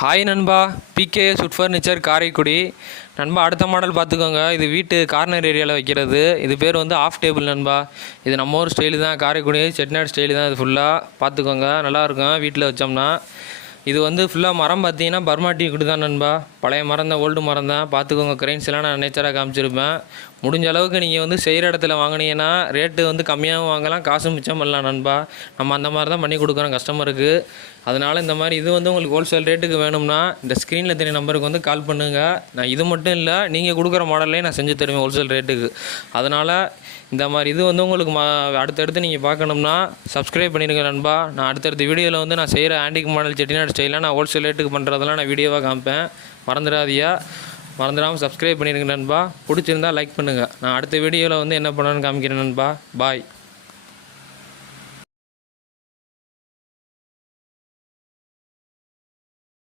Hi நண்பா, BKS would furniture Karaikudi. நண்பா, அடுத்த மாடல் பார்த்துக்கோங்க. இது வீட்டு கார்னர் ஏரியாவில் வைக்கிறது. இது பேர் வந்து ஆஃப் டேபிள் நண்பா. இது நம்ம ஊர் ஸ்டைலு தான், காரைக்குடி செட்டிநாடு ஸ்டைலு தான். இது ஃபுல்லாக பார்த்துக்கோங்க, நல்லாயிருக்கும் வீட்டில் வச்சோம்னா. இது வந்து ஃபுல்லாக மரம் பார்த்தீங்கன்னா பர்மா டீக்குடி தான் நண்பா. பழைய மரம் தான், ஓல்டு மரம் தான். பார்த்துக்கோங்க, கிரைன்ஸ் எல்லாம் நான் நேச்சராக காமிச்சிருப்பேன். முடிஞ்ச அளவுக்கு நீங்கள் வந்து செய்கிற இடத்துல வாங்கினீங்கன்னா ரேட்டு வந்து கம்மியாகவும் வாங்கலாம், காசும் மிச்சம் பண்ணலாம் நண்பா. நம்ம அந்த மாதிரி தான் பண்ணி கொடுக்குறோம் கஸ்டமருக்கு. அதனால் இந்த மாதிரி இது வந்து உங்களுக்கு ஹோல்சேல் ரேட்டுக்கு வேணும்னா இந்த ஸ்க்ரீனில் தெரிய நம்பருக்கு வந்து கால் பண்ணுங்கள். நான் இது மட்டும் இல்லை, நீங்கள் கொடுக்குற மாடல்லே நான் செஞ்சு தருவேன் ஹோல்சேல் ரேட்டுக்கு. அதனால் இந்த மாதிரி இது வந்து உங்களுக்கு அடுத்தடுத்து நீங்கள் பார்க்கணும்னா சப்ஸ்கிரைப் பண்ணிடுங்க நண்பா. நான் அடுத்தடுத்த வீடியோவில் வந்து நான் செய்கிற ஆன்டிக் மாடல் செட்டிநாடு ஸ்டைலாக நான் ஹோல்சேல் ரேட்டுக்கு பண்ணுறதெல்லாம் நான் வீடியோவாக காமிப்பேன். மறந்துடாமல் சப்ஸ்கிரைப் பண்ணிடுங்க நண்பா. பிடிச்சிருந்தால் லைக் பண்ணுங்கள். நான் அடுத்த வீடியோவில் வந்து என்ன பண்ணணும்னு காமிக்கிறேன் நண்பா. பாய்.